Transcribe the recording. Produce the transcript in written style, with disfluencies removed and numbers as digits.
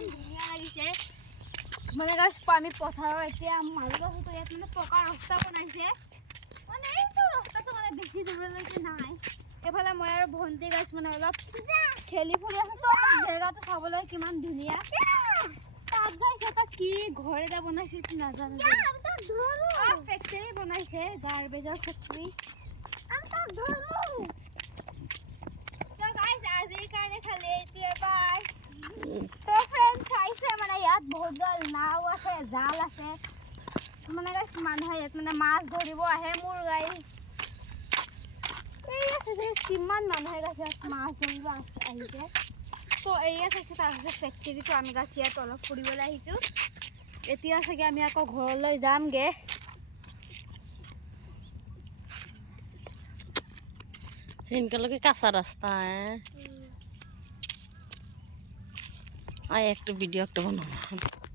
কিমান ধুনীয়া লাগিছে মানে গাছ আমি পথাৰৰ এতিয়া মাজত আছো ইয়াত মানে পকা ৰাস্তা বনাইছে মানে এইটো ৰাস্তাটো মানে বেছি দূৰলৈকে নাই এফালে মই আৰু ভণ্টি গাছ মানে অলপ খেলি ফুৰি আছো তো জেগাটো চাবলৈ কিমান ধুনীয়া তাত গাছ এটা কি ঘৰ এটা বনাইছে নাজানো ফেক্টৰী বনাইছে গাৰ্বেজৰ ফেক্টৰী আজিৰ কাৰণে খালি এইটোৱে বাই তো ফ্ৰেণ্ড চাইছে মানে ইয়াত বহুত নাও আছে জাল আছে মানে মানুহে ইয়াত মানে মাছ ধৰিব আহে মোৰ গাই এই আছে যে কিমান মানুহে গাছে মাছ ধৰিব আহিছে তো এয়া চাইছে তাৰপিছত ফেক্টৰীটো আমি গাছ ইয়াত অলপ ফুৰিবলৈ আহিছোঁ এতিয়া চাগে আমি আকৌ ঘৰলৈ যামগৈ इनके काचा रास्ता है आई एक वीडियो एक बनाना